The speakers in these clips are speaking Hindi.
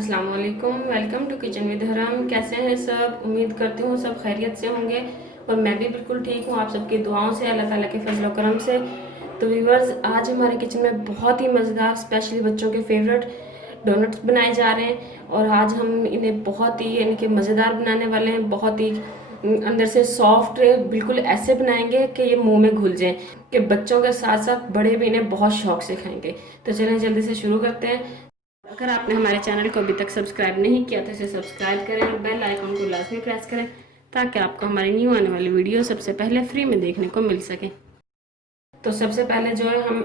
अस्सलाम वालेकुम। वेलकम टू किचन विद हरम। कैसे हैं सब? उम्मीद करती हूँ सब खैरियत से होंगे और मैं भी बिल्कुल ठीक हूँ, आप सबकी दुआओं से, अल्लाह ताला के फजल व करम से। तो व्यूवर्स, आज हमारे किचन में बहुत ही मज़ेदार, स्पेशली बच्चों के फेवरेट डोनट्स बनाए जा रहे हैं। और आज हम इन्हें बहुत ही यानी कि मज़ेदार बनाने वाले हैं, बहुत ही अंदर से सॉफ्ट, बिल्कुल ऐसे बनाएंगे कि ये मुंह में घुल जाएं, कि बच्चों के साथ साथ बड़े भी इन्हें बहुत शौक से खाएंगे। तो चलें जल्दी से शुरू करते हैं। अगर आपने हमारे चैनल को अभी तक सब्सक्राइब नहीं किया तो इसे सब्सक्राइब करें और बेल आइकन को लाजमी प्रेस करें, ताकि आपको हमारी न्यू आने वाली वीडियो सबसे पहले फ्री में देखने को मिल सके। तो सबसे पहले जो है, हम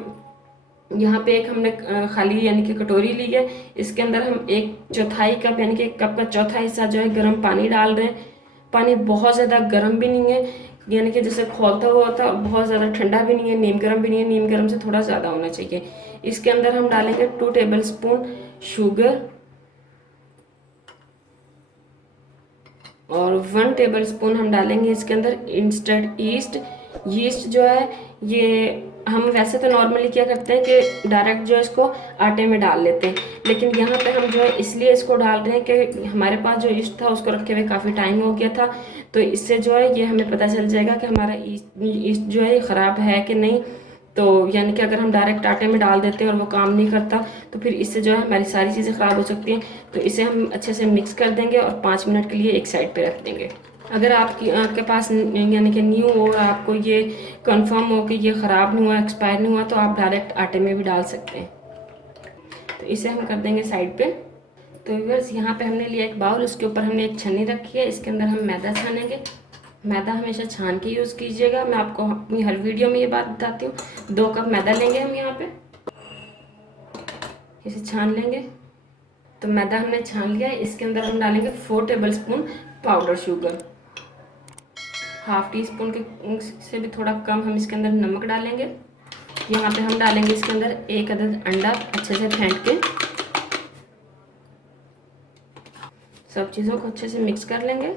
यहाँ पे एक हमने खाली यानी कि कटोरी ली है। इसके अंदर हम 1/4 कप यानी कि 1 कप का चौथा हिस्सा जो है गर्म पानी डाल रहे हैं। पानी बहुत ज़्यादा गर्म भी नहीं है, यानी कि जैसे खौलता हुआ होता, बहुत ज़्यादा ठंडा भी नहीं है, नीम गर्म भी नहीं है, नीम गर्म से थोड़ा ज़्यादा होना चाहिए। इसके अंदर हम डालेंगे 2 टेबल स्पून शुगर और 1 टेबल स्पून हम डालेंगे इसके अंदर इंस्टेंट ईस्ट। यीस्ट जो है, ये हम वैसे तो नॉर्मली क्या करते हैं कि डायरेक्ट जो है इसको आटे में डाल लेते हैं, लेकिन यहाँ पे हम जो है इसलिए इसको डाल रहे हैं कि हमारे पास जो ईस्ट था उसको रखे हुए काफ़ी टाइम हो गया था। तो इससे जो है ये हमें पता चल जाएगा कि हमारा ईस्ट जो है ख़राब है कि नहीं। तो यानी कि अगर हम डायरेक्ट आटे में डाल देते हैं और वो काम नहीं करता, तो फिर इससे जो है हमारी सारी चीज़ें ख़राब हो सकती हैं। तो इसे हम अच्छे से मिक्स कर देंगे और 5 मिनट के लिए एक साइड पे रख देंगे। अगर आपके पास यानी कि न्यू हो, आपको ये कंफर्म हो कि ये ख़राब नहीं हुआ, एक्सपायर नहीं हुआ, तो आप डायरेक्ट आटे में भी डाल सकते हैं। तो इसे हम कर देंगे साइड पे। तो व्यूअर्स, यहाँ पे हमने लिया एक बाउल, उसके ऊपर हमने एक छन्नी रखी है, इसके अंदर हम मैदा छानेंगे। मैदा हमेशा छान के यूज़ कीजिएगा, मैं आपको अपनी हर वीडियो में ये बात बताती हूँ। 2 कप मैदा लेंगे हम यहाँ पे, इसे छान लेंगे। तो मैदा हमने छान लिया है। इसके अंदर हम डालेंगे 4 table spoon powder sugar, ½ tea spoon के से भी थोड़ा कम हम इसके अंदर नमक डालेंगे। यहाँ पे हम डालेंगे इसके अंदर 1 अदद अंडा, अच्छे से फेंट के सब चीज़ों को अच्छे से मिक्स कर लेंगे।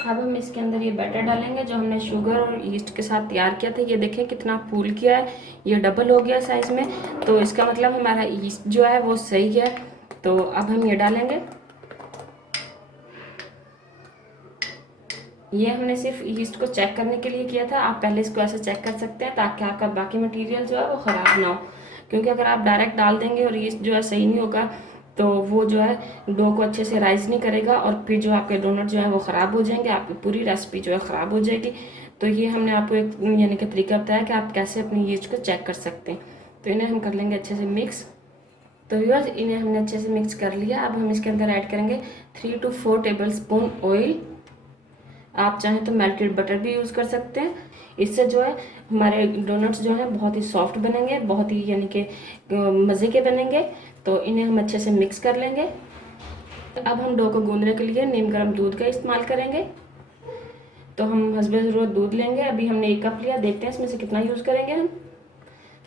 अब हम इसके अंदर ये बैटर डालेंगे जो हमने शुगर और ईस्ट के साथ तैयार किया था। ये देखें कितना फूल किया है, ये डबल हो गया साइज़ में। तो इसका मतलब हमारा ईस्ट जो है वो सही है। तो अब हम ये डालेंगे। ये हमने सिर्फ ईस्ट को चेक करने के लिए किया था, आप पहले इसको ऐसे चेक कर सकते हैं ताकि आपका बाकी मटेरियल जो है वो ख़राब ना हो। क्योंकि अगर आप डायरेक्ट डाल देंगे और ईस्ट जो है सही नहीं होगा, तो वो जो है डो को अच्छे से राइज नहीं करेगा और फिर जो आपके डोनट जो है वो ख़राब हो जाएंगे, आपकी पूरी रेसिपी जो है ख़राब हो जाएगी। तो ये हमने आपको एक यानी कि तरीका बताया कि आप कैसे अपनी ईस्ट को चेक कर सकते हैं। तो इन्हें हम कर लेंगे अच्छे से मिक्स। तो व्यूअर्स, इन्हें हमने अच्छे से मिक्स कर लिया। अब हम इसके अंदर ऐड करेंगे 3 to 4 टेबल स्पून ऑयल। आप चाहें तो मेल्टेड बटर भी यूज़ कर सकते हैं। इससे जो है हमारे डोनट्स जो हैं बहुत ही सॉफ्ट बनेंगे, बहुत ही यानी कि मज़े के बनेंगे। तो इन्हें हम अच्छे से मिक्स कर लेंगे। अब हम डो को गूंदने के लिए नीम गर्म दूध का इस्तेमाल करेंगे। तो हम हस्बे ज़रूरत दूध लेंगे। अभी हमने 1 कप लिया, देखते हैं इसमें से कितना यूज़ करेंगे। हम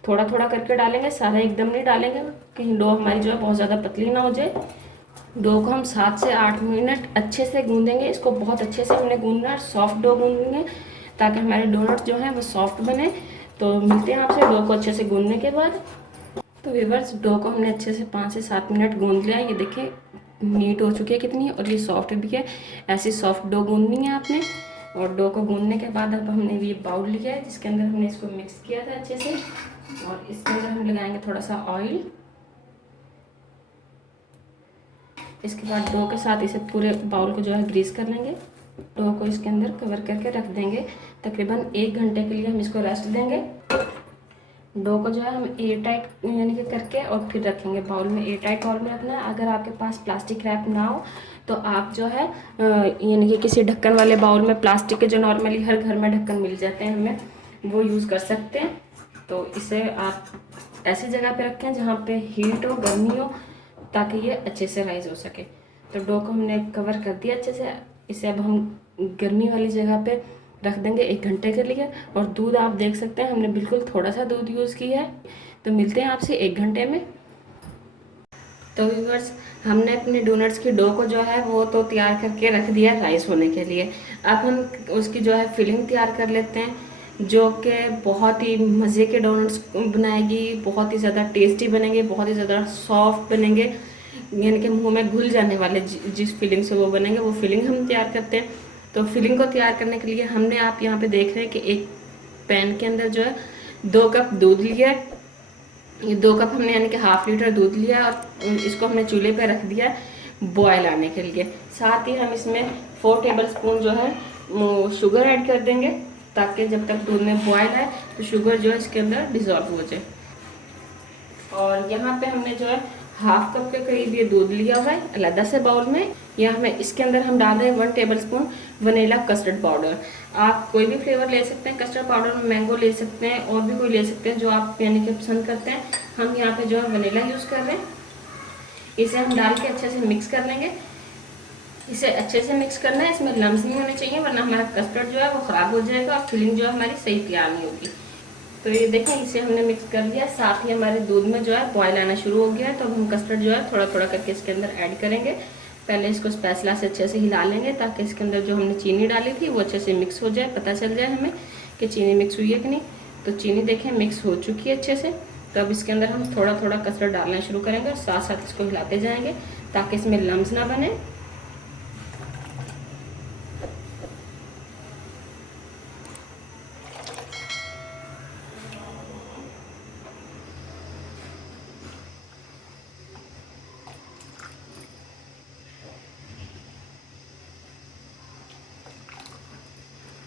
थोड़ा थोड़ा करके डालेंगे, सारा एकदम नहीं डालेंगे, कहीं डो हमारी जो है बहुत ज़्यादा पतली ना हो जाए। डो को हम 7 से 8 मिनट अच्छे से गूंदेंगे। इसको बहुत अच्छे से हमने गूंदना है, सॉफ्ट डो गूंदेंगे ताकि हमारे डोनट जो हैं वो सॉफ्ट बने। तो मिलते हैं आपसे डो को अच्छे से गूंदने के बाद। तो व्यूअर्स, डो को हमने अच्छे से 5 से 7 मिनट गूंद लिया। ये देखिए नीट हो चुकी है कितनी, और ये सॉफ्ट भी है। ऐसी सॉफ्ट डो गूंदनी है आपने। और डो को गूंदने के बाद अब हमने ये बाउल लिया है जिसके अंदर हमने इसको मिक्स किया था अच्छे से, और इसके अंदर हम लगाएंगे थोड़ा सा ऑयल। इसके बाद डो के साथ इसे पूरे बाउल को जो है ग्रीस कर लेंगे। डो को इसके अंदर कवर करके रख देंगे। तकरीबन 1 घंटे के लिए हम इसको रेस्ट देंगे। डो को जो है हम एयर टाइट यानी कि करके और फिर रखेंगे बाउल में। एयर टाइट बाउल में रखना है। अगर आपके पास प्लास्टिक रैप ना हो तो आप जो है यानी कि किसी ढक्कन वाले बाउल में, प्लास्टिक के जो नॉर्मली हर घर में ढक्कन मिल जाते हैं हमें, वो यूज़ कर सकते हैं। तो इसे आप ऐसी जगह पे रखें जहाँ पे हीट हो, गर्मी हो, ताकि ये अच्छे से राइज हो सके। तो डो को हमने कवर कर दिया अच्छे से। इसे अब हम गर्मी वाली जगह पे रख देंगे 1 घंटे के लिए। और दूध आप देख सकते हैं हमने बिल्कुल थोड़ा सा दूध यूज़ किया है। तो मिलते हैं आपसे 1 घंटे में। तो व्यूअर्स, हमने अपने डोनट्स की डो को जो है वो तो तैयार करके रख दिया राइस होने के लिए। अब हम उसकी जो है फिलिंग तैयार कर लेते हैं। जो कि बहुत ही मज़े के डोनट्स बनाएगी, बहुत ही ज़्यादा टेस्टी बनेंगे, बहुत ही ज़्यादा सॉफ्ट बनेंगे, यानी कि मुंह में घुल जाने वाले। जिस फीलिंग से वो बनेंगे वो फीलिंग हम तैयार करते हैं। तो फीलिंग को तैयार करने के लिए हमने, आप यहाँ पे देख रहे हैं कि एक पैन के अंदर जो है 2 कप दूध लिया है। ये 2 कप हमने यानी कि ½ लीटर दूध लिया और इसको हमने चूल्हे पे रख दिया बॉयल आने के लिए। साथ ही हम इसमें 4 टेबल स्पून जो है शुगर ऐड कर देंगे, ताकि जब तक दूध में बॉयल है तो शुगर जो है इसके अंदर डिज़ोल्व हो जाए। और यहाँ पे हमने जो है ½ कप के करीब ये दूध लिया हुआ है अलग से बाउल में। यहाँ हमें इसके अंदर हम डाल रहे हैं 1 table spoon vanilla custard powder. आप कोई भी फ्लेवर ले सकते हैं, कस्टर्ड पाउडर में मैंगो ले सकते हैं और भी कोई ले सकते हैं जो आप यानी कि पसंद करते हैं। हम यहाँ पे जो है वनीला यूज़ कर रहे हैं। इसे हम डाल के अच्छे से मिक्स कर लेंगे। इसे अच्छे से मिक्स करना है, इसमें लम्स नहीं होने चाहिए, वरना हमारा कस्टर्ड जो है वो ख़राब हो जाएगा और फिलिंग जो है हमारी सही तैयार नहीं होगी। तो ये देखें, इसे हमने मिक्स कर लिया। साथ ही हमारे दूध में जो है बॉयल आना शुरू हो गया है। तो अब हम कस्टर्ड जो है थोड़ा थोड़ा करके इसके अंदर ऐड करेंगे। पहले इसको स्पैचुला से अच्छे से हिला लेंगे, ताकि इसके अंदर जो हमने चीनी डाली थी वो अच्छे से मिक्स हो जाए, पता चल जाए हमें कि चीनी मिक्स हुई है कि नहीं। तो चीनी देखें मिक्स हो चुकी है अच्छे से। तो अब इसके अंदर हम थोड़ा थोड़ा कस्टर्ड डालना शुरू करेंगे और साथ साथ इसको हिलाते जाएंगे, ताकि इसमें लम्स ना बने।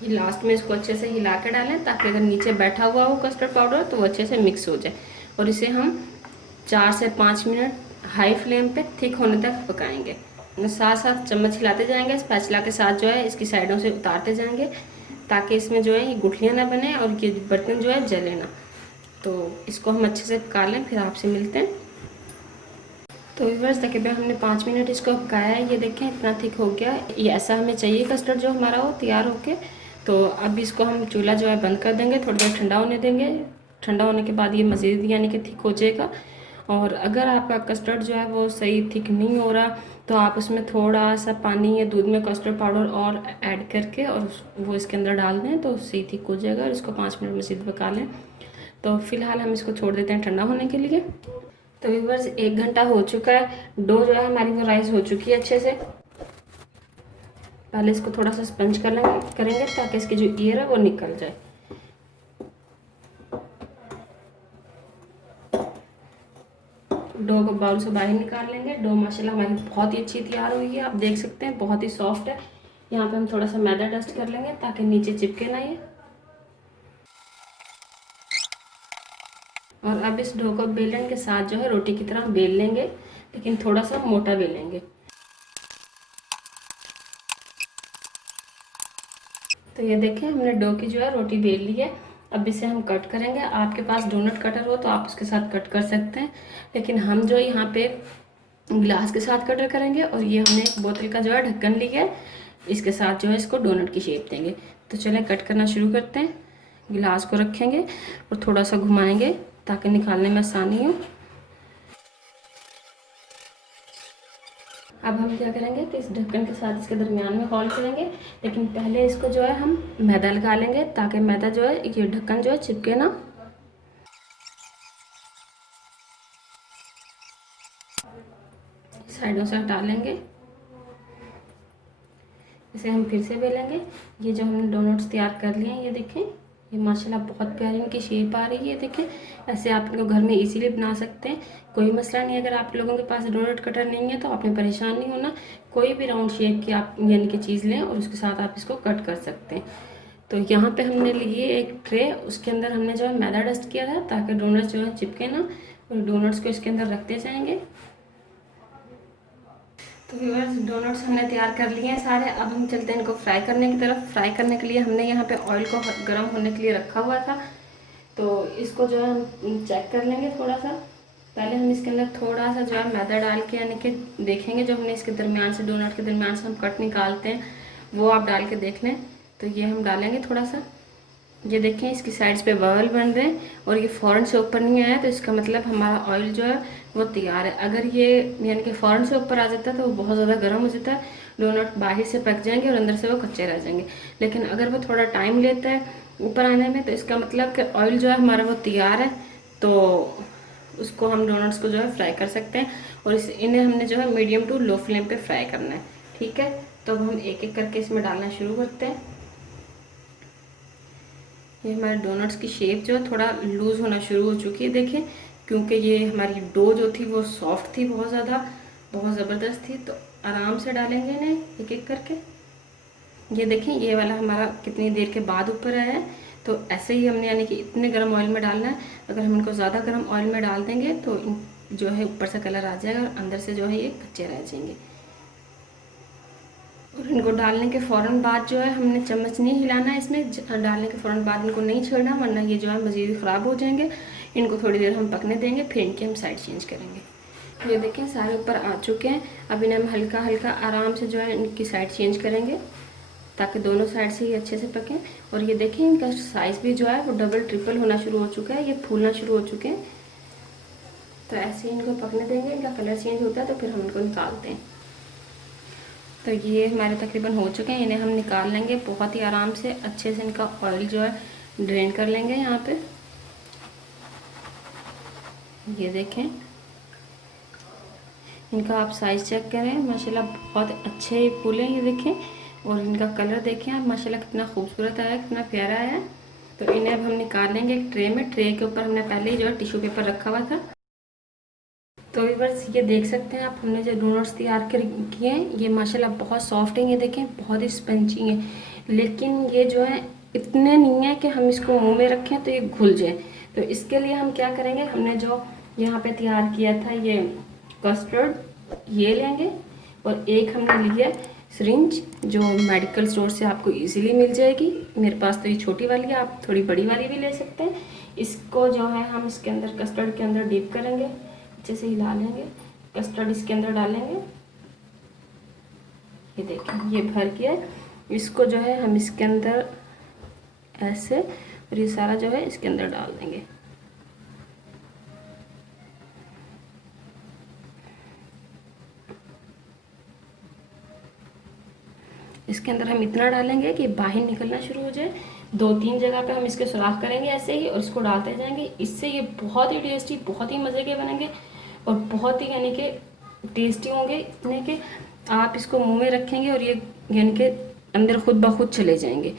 ये लास्ट में इसको अच्छे से हिला के डालें, ताकि अगर नीचे बैठा हुआ हो कस्टर्ड पाउडर तो वो अच्छे से मिक्स हो जाए। और इसे हम 4 से 5 मिनट हाई फ्लेम पे थिक होने तक पकाएंगे। साथ साथ चम्मच हिलाते जाएंगे, स्पैचुला के साथ जो है इसकी साइडों से उतारते जाएंगे, ताकि इसमें जो है ये गुठलियाँ ना बने और ये बर्तन जो है जले ना। तो इसको हम अच्छे से पका लें, फिर आपसे मिलते हैं। तो व्यूअर्स देखिए, हमने 5 मिनट इसको पकाया है। ये देखें इतना थिक हो गया। ये ऐसा हमें चाहिए कस्टर्ड जो हमारा हो तैयार होके। तो अब इसको हम चूल्हा जो है बंद कर देंगे, थोड़ी देर ठंडा होने देंगे। ठंडा होने के बाद ये मज़ीद यानी कि थिक हो जाएगा। और अगर आपका कस्टर्ड जो है वो सही थिक नहीं हो रहा, तो आप उसमें थोड़ा सा पानी या दूध में कस्टर्ड पाउडर और ऐड करके और वो इसके अंदर डाल दें, तो सही थिक हो जाएगा। और इसको 5 मिनट मज़ीद पका लें। तो फ़िलहाल हम इसको छोड़ देते हैं ठंडा होने के लिए। तो व्यूअर्स 1 घंटा हो चुका है। डो जो है हमारी वो राइस हो चुकी है अच्छे से। पहले इसको थोड़ा सा स्पंज करेंगे, ताकि इसकी जो ईयर है वो निकल जाए। डो को बाउल से बाहर निकाल लेंगे। डो माशाल्लाह हमारी बहुत ही अच्छी तैयार हुई है, आप देख सकते हैं बहुत ही सॉफ्ट है। यहाँ पे हम थोड़ा सा मैदा डस्ट कर लेंगे, ताकि नीचे चिपके ना ये। और अब इस डो को बेलन के साथ जो है रोटी की तरह बेल लेंगे, लेकिन थोड़ा सा मोटा बेलेंगे। तो ये देखें, हमने डो की जो है रोटी बेल ली है। अब इसे हम कट करेंगे। आपके पास डोनट कटर हो तो आप उसके साथ कट कर सकते हैं, लेकिन हम जो यहाँ पे गिलास के साथ कटर करेंगे। और ये हमने एक बोतल का जो है ढक्कन लिया है, इसके साथ जो है इसको डोनट की शेप देंगे। तो चलें कट करना शुरू करते हैं। गिलास को रखेंगे और थोड़ा सा घुमाएंगे, ताकि निकालने में आसानी हो। अब हम क्या करेंगे कि इस ढक्कन के साथ इसके दरमियान में होल करेंगे, लेकिन पहले इसको जो है हम मैदा लगा लेंगे, ताकि मैदा जो है ये ढक्कन जो है चिपके ना। साइडों से हटा लेंगे। इसे हम फिर से बेलेंगे। ये जो हमने डोनट्स तैयार कर लिए हैं, ये देखें, ये माशाल्लाह बहुत प्यारी इनकी शेप आ रही है। देखें, ऐसे आप इनको घर में इजीली बना सकते हैं, कोई मसला नहीं। अगर आप लोगों के पास डोनट कटर नहीं है तो आपने परेशान नहीं होना। कोई भी राउंड शेप की आप यानी कि चीज़ लें और उसके साथ आप इसको कट कर सकते हैं। तो यहाँ पे हमने लिए एक ट्रे, उसके अंदर हमने जो है मैदा डस्ट किया था, ताकि डोनट्स जो है चिपके ना। और डोनट्स को इसके अंदर रखते जाएंगे। तो व्यूअर्स डोनट्स हमने तैयार कर लिए हैं सारे। अब हम चलते हैं इनको फ्राई करने की तरफ। फ्राई करने के लिए हमने यहाँ पे ऑयल को गर्म होने के लिए रखा हुआ था। तो इसको जो है हम चेक कर लेंगे थोड़ा सा। पहले हम इसके अंदर थोड़ा सा जो है मैदा डाल के यानी कि देखेंगे, जो हमने इसके दरमियान से डोनट के दरमियान से हम कट निकालते हैं वो आप डाल के देख लें। तो ये हम डालेंगे थोड़ा सा। ये देखें, इसकी साइड्स पे बबल बन रहे हैं और ये फ़ौरन से ऊपर नहीं आया, तो इसका मतलब हमारा ऑयल जो है वो तैयार है। अगर ये यानी कि फ़ौरन से ऊपर आ जाता है तो वो बहुत ज़्यादा गर्म हो जाता है, डोनट बाहर से पक जाएंगे और अंदर से वो कच्चे रह जाएंगे। लेकिन अगर वो थोड़ा टाइम लेता है ऊपर आने में, तो इसका मतलब कि ऑयल जो है हमारा वो तैयार है। तो उसको हम डोनट्स को जो है फ्राई कर सकते हैं, और इन्हें हमने जो है मीडियम टू लो फ्लेम पे फ्राई करना है। ठीक है, तो अब हम एक एक करके इसमें डालना शुरू करते हैं। ये हमारे डोनट्स की शेप जो है थोड़ा लूज़ होना शुरू हो चुकी है, देखें, क्योंकि ये हमारी डो जो थी वो सॉफ्ट थी, बहुत ज़्यादा, बहुत ज़बरदस्त थी। तो आराम से डालेंगे इन्हें एक एक करके। ये देखें, ये वाला हमारा कितनी देर के बाद ऊपर आया है। तो ऐसे ही हमने यानी कि इतने गर्म ऑयल में डालना है। अगर हम इनको ज़्यादा गर्म ऑयल में डाल देंगे तो जो है ऊपर से कलर आ जाएगा और अंदर से जो है ये कच्चे रह जाएंगे। और इनको डालने के फ़ौरन बाद जो है हमने चम्मच नहीं हिलाना है इसमें, डालने के फ़ौरन बाद इनको नहीं छेड़ना, वरना ये जो है मज़ीद ख़राब हो जाएंगे। इनको थोड़ी देर हम पकने देंगे, फिर इनकी हम साइड चेंज करेंगे। ये देखें, सारे ऊपर आ चुके हैं। अब इन्हें हम हल्का हल्का आराम से जो है इनकी साइड चेंज करेंगे, ताकि दोनों साइड से ही अच्छे से पकें। और ये देखें, इनका साइज़ भी जो है वो डबल ट्रिपल होना शुरू हो चुका है, ये फूलना शुरू हो चुके हैं। तो ऐसे ही इनको पकने देंगे, इनका कलर चेंज होता है तो फिर हम इनको निकालते हैं। तो ये हमारे तकरीबन हो चुके हैं, इन्हें हम निकाल लेंगे बहुत ही आराम से, अच्छे से इनका ऑयल जो है ड्रेन कर लेंगे यहाँ पे। ये देखें, इनका आप साइज़ चेक करें, माशाल्लाह बहुत अच्छे फूले हैं, ये देखें। और इनका कलर देखें आप, माशाल्लाह कितना खूबसूरत आया है, कितना प्यारा आया है। तो इन्हें अब हम निकाल लेंगे एक ट्रे में। ट्रे के ऊपर हमने पहले ही जो है टिश्यू पेपर रखा हुआ था। तो व्यूअर्स, ये देख सकते हैं आप, हमने जो डोनट्स तैयार किए हैं ये माशाल्लाह बहुत सॉफ्ट हैं, ये देखें बहुत ही स्पंजी हैं। लेकिन ये जो है इतने नहीं है कि हम इसको मुंह में रखें तो ये घुल जाए। तो इसके लिए हम क्या करेंगे, हमने जो यहाँ पे तैयार किया था ये कस्टर्ड, ये लेंगे। और एक हमने लिया सिरिंज, जो मेडिकल स्टोर से आपको इजीली मिल जाएगी। मेरे पास तो ये छोटी वाली है, आप थोड़ी बड़ी वाली भी ले सकते हैं। इसको जो है हम इसके अंदर, कस्टर्ड के अंदर डीप करेंगे, अच्छे से हिला लेंगे, कस्टर्ड इसके अंदर डालेंगे। ये देखें, ये भर के इसको जो है हम इसके अंदर ऐसे, और ये सारा जो है इसके अंदर डाल देंगे। इसके अंदर हम इतना डालेंगे कि बाहर निकलना शुरू हो जाए। 2-3 जगह पे हम इसके सुराख करेंगे ऐसे ही, और इसको डालते जाएंगे। इससे ये बहुत ही टेस्टी, बहुत ही मज़े के बनेंगे, और बहुत ही यानी कि टेस्टी होंगे, इतने कि आप इसको मुंह में रखेंगे और ये यानी कि अंदर खुद ब खुद चले जाएंगे।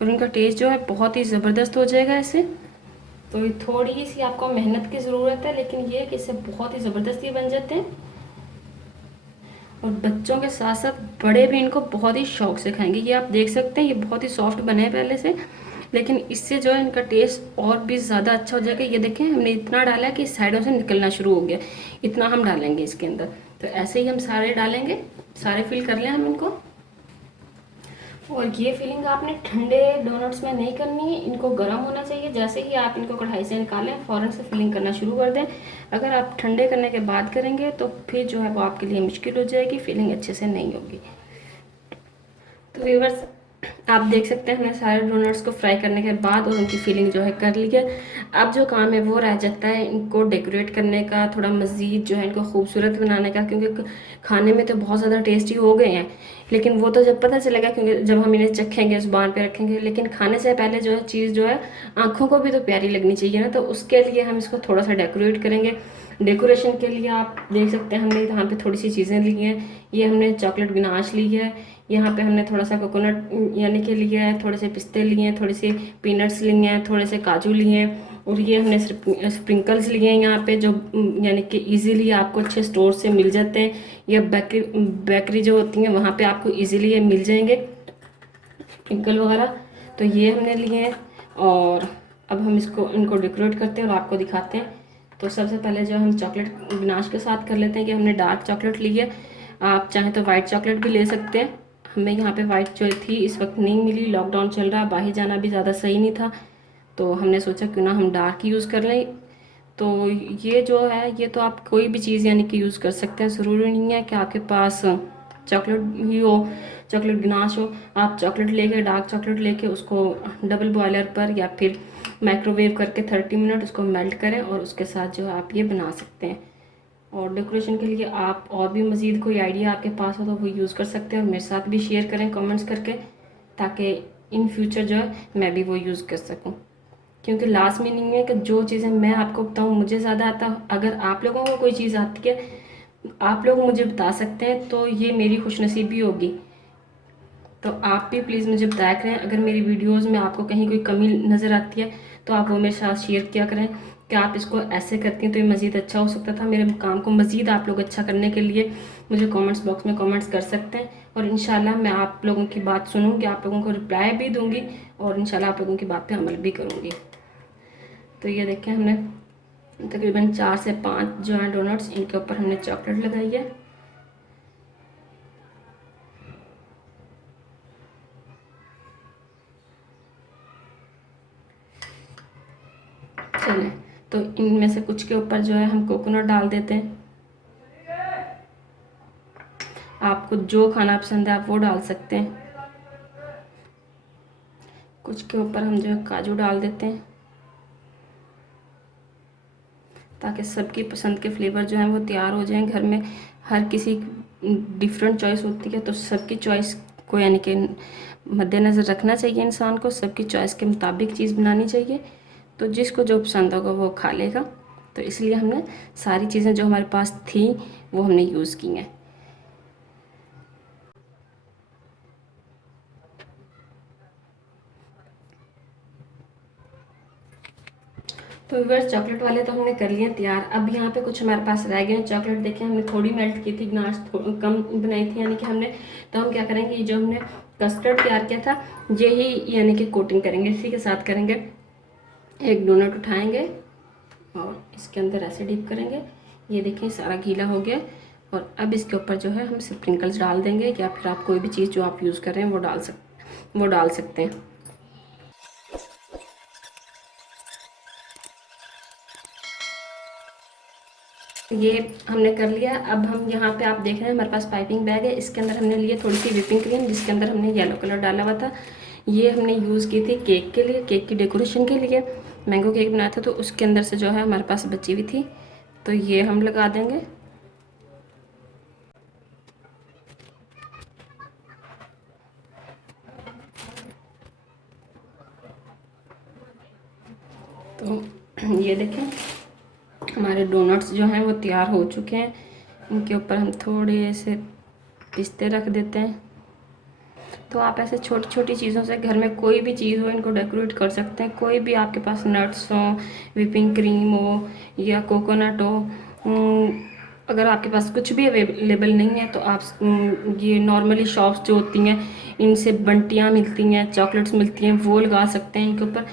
और इनका टेस्ट जो है बहुत ही ज़बरदस्त हो जाएगा ऐसे। तो ये थोड़ी सी आपको मेहनत की ज़रूरत है, लेकिन ये कि इससे बहुत ही ज़बरदस्त ये बन जाते हैं। और बच्चों के साथ साथ बड़े भी इनको बहुत ही शौक से खाएंगे। ये आप देख सकते हैं, ये बहुत ही सॉफ्ट बने हैं पहले से, लेकिन इससे जो है इनका टेस्ट और भी ज़्यादा अच्छा हो जाएगा। ये देखें, हमने इतना डाला है कि साइडों से निकलना शुरू हो गया, इतना हम डालेंगे इसके अंदर। तो ऐसे ही हम सारे डालेंगे, सारे फिल कर लें हम इनको। और ये फिलिंग आपने ठंडे डोनट्स में नहीं करनी है, इनको गर्म होना चाहिए। जैसे ही आप इनको कढ़ाई से निकालें, फ़ौरन से फिलिंग करना शुरू कर दें। अगर आप ठंडे करने के बाद करेंगे तो फिर जो है वो आपके लिए मुश्किल हो जाएगी, फिलिंग अच्छे से नहीं होगी। तो व्यूअर्स, आप देख सकते हैं हमने सारे डोनट्स को फ्राई करने के बाद और उनकी फिलिंग जो है कर ली है। अब जो काम है वो रह जाता है इनको डेकोरेट करने का, थोड़ा मज़ीद जो है इनको खूबसूरत बनाने का, क्योंकि खाने में तो बहुत ज़्यादा टेस्टी हो गए हैं। लेकिन वो तो जब पता चलेगा, क्योंकि जब हम इन्हें चखेंगे, ज़ुबान पे रखेंगे। लेकिन खाने से पहले जो है चीज़ जो है आँखों को भी तो प्यारी लगनी चाहिए ना। तो उसके लिए हम इसको थोड़ा सा डेकोरेट करेंगे। डेकोरेशन के लिए आप देख सकते हैं हमने यहाँ पे थोड़ी सी चीज़ें ली हैं। ये हमने चॉकलेट गनाश ली है, यहाँ पे हमने थोड़ा सा कोकोनट यानी कि लिया है, थोड़े से पिस्ते लिए हैं, थोड़े से पीनट्स लिए हैं, थोड़े से काजू लिए हैं। और ये हमने स्प्रिंकल्स लिए हैं यहाँ पे, जो यानी कि इजीली आपको अच्छे स्टोर से मिल जाते हैं, या बेकरी जो होती हैं वहाँ पे आपको इजीली ये मिल जाएंगे स्प्रिंकल वगैरह। तो ये हमने लिए हैं, और अब हम इनको डेकोरेट करते हैं और आपको दिखाते हैं। तो सबसे पहले जो हम चॉकलेट गनाश के साथ कर लेते हैं कि हमने डार्क चॉकलेट ली है। आप चाहें तो वाइट चॉकलेट भी ले सकते हैं। हमें यहाँ पे वाइट जो थी इस वक्त नहीं मिली, लॉकडाउन चल रहा, बाहर जाना भी ज़्यादा सही नहीं था, तो हमने सोचा क्यों ना हम डार्क यूज़ कर लें। तो ये जो है, ये तो आप कोई भी चीज़ यानी कि यूज़ कर सकते हैं, ज़रूरी नहीं है कि आपके पास चॉकलेट ही हो, चॉकलेट गनाश हो। आप चॉकलेट लेके, डार्क चॉकलेट लेके उसको डबल बॉयलर पर या फिर माइक्रोवेव करके 30 मिनट उसको मेल्ट करें, और उसके साथ जो आप ये बना सकते हैं। और डेकोरेशन के लिए आप और भी मज़ीद कोई आइडिया आपके पास हो तो वो यूज़ कर सकते हैं, और मेरे साथ भी शेयर करें कमेंट्स करके, ताकि इन फ्यूचर जो है मैं भी वो यूज़ कर सकूँ। क्योंकि लास्ट मीनिंग में कि जो चीज़ें मैं आपको बताऊँ मुझे ज़्यादा आता, अगर आप लोगों को कोई चीज़ आती है आप लोग मुझे बता सकते हैं तो ये मेरी खुशनसीबी होगी। तो आप भी प्लीज़ मुझे बताया करें, अगर मेरी वीडियोस में आपको कहीं कोई कमी नज़र आती है तो आप वो मेरे साथ शेयर किया करें कि आप इसको ऐसे करती हैं तो ये मज़ीद अच्छा हो सकता था। मेरे काम को मज़ीद आप लोग अच्छा करने के लिए मुझे कमेंट्स बॉक्स में कमेंट्स कर सकते हैं, और इंशाल्लाह मैं आप लोगों की बात सुनूंगी, आप लोगों को रिप्लाई भी दूंगी, और इंशाल्लाह आप लोगों की बात पे अमल भी करूँगी। तो ये देखें, हमने तकरीबन 4 से 5 जो है डोनट्स, इनके ऊपर हमने चॉकलेट लगाई है। चलें, तो इनमें से कुछ के ऊपर जो है हम कोकोनट डाल देते हैं। आपको जो खाना पसंद है आप वो डाल सकते हैं। कुछ के ऊपर हम जो है काजू डाल देते हैं, ताकि सबकी पसंद के फ्लेवर जो हैं वो तैयार हो जाएं। घर में हर किसी डिफरेंट चॉइस होती है, तो सबकी चॉइस को यानी कि मद्देनज़र रखना चाहिए इंसान को, सबकी चॉइस के मुताबिक चीज़ बनानी चाहिए। तो जिसको जो पसंद होगा वो खा लेगा। तो इसलिए हमने सारी चीज़ें जो हमारे पास थी वो हमने यूज़ की हैं। तो व्यूअर्स, चॉकलेट वाले तो हमने कर लिए तैयार। अब यहाँ पे कुछ हमारे पास रह गए हैं चॉकलेट। देखिए, हमने थोड़ी मेल्ट की थी, गनाश कम बनाई थी यानी कि हमने। तो हम क्या करेंगे, ये जो हमने कस्टर्ड तैयार किया था यही यानी कि कोटिंग करेंगे, इसी के साथ करेंगे। एक डोनट उठाएंगे और इसके अंदर ऐसे डिप करेंगे। ये देखें, सारा गीला हो गया। और अब इसके ऊपर जो है हम स्प्रिंकल्स डाल देंगे, या फिर आप कोई भी चीज़ जो आप यूज़ कर रहे हैं वो डाल सकते हैं। ये हमने कर लिया। अब हम यहाँ पे आप देख रहे हैं हमारे पास पाइपिंग बैग है, इसके अंदर हमने लिए थोड़ी सी व्हिपिंग क्रीम, जिसके अंदर हमने येलो कलर डाला हुआ था। ये हमने यूज़ की थी केक के लिए, केक की डेकोरेशन के लिए। मैंगो केक बनाया था तो उसके अंदर से जो है हमारे पास बची हुई थी, तो ये हम लगा देंगे। तो ये देखें, हमारे डोनट्स जो हैं वो तैयार हो चुके हैं। इनके ऊपर हम थोड़े से पिस्ते रख देते हैं। तो आप ऐसे छोटी छोटी चीज़ों से घर में कोई भी चीज़ हो इनको डेकोरेट कर सकते हैं। कोई भी आपके पास नट्स हो, व्हिपिंग क्रीम हो या कोकोनट हो, अगर आपके पास कुछ भी अवेलेबल नहीं है तो आप ये नॉर्मली शॉप्स जो होती हैं इनसे बंटियाँ मिलती हैं, चॉकलेट्स मिलती हैं, वो लगा सकते हैं इनके ऊपर।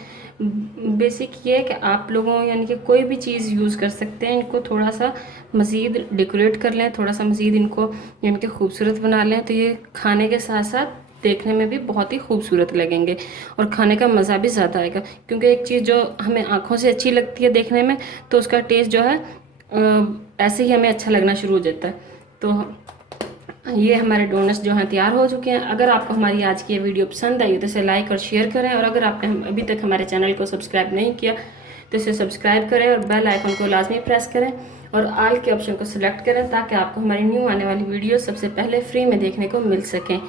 बेसिक ये है कि आप लोगों यानी कि कोई भी चीज़ यूज़ कर सकते हैं, इनको थोड़ा सा मज़ीद डेकोरेट कर लें, थोड़ा सा मज़ीद इनको यानी कि खूबसूरत बना लें, तो ये खाने के साथ साथ देखने में भी बहुत ही खूबसूरत लगेंगे और खाने का मज़ा भी ज़्यादा आएगा। क्योंकि एक चीज़ जो हमें आँखों से अच्छी लगती है देखने में, तो उसका टेस्ट जो है ऐसे ही हमें अच्छा लगना शुरू हो जाता है। तो ये हमारे डोनट्स जो हैं तैयार हो चुके हैं। अगर आपको हमारी आज की ये वीडियो पसंद आई तो इसे लाइक और शेयर करें, और अगर आपने अभी तक हमारे चैनल को सब्सक्राइब नहीं किया तो इसे सब्सक्राइब करें और बेल आइकन को लाजमी प्रेस करें और ऑल के ऑप्शन को सिलेक्ट करें, ताकि आपको हमारी न्यू आने वाली वीडियो सबसे पहले फ्री में देखने को मिल सकें।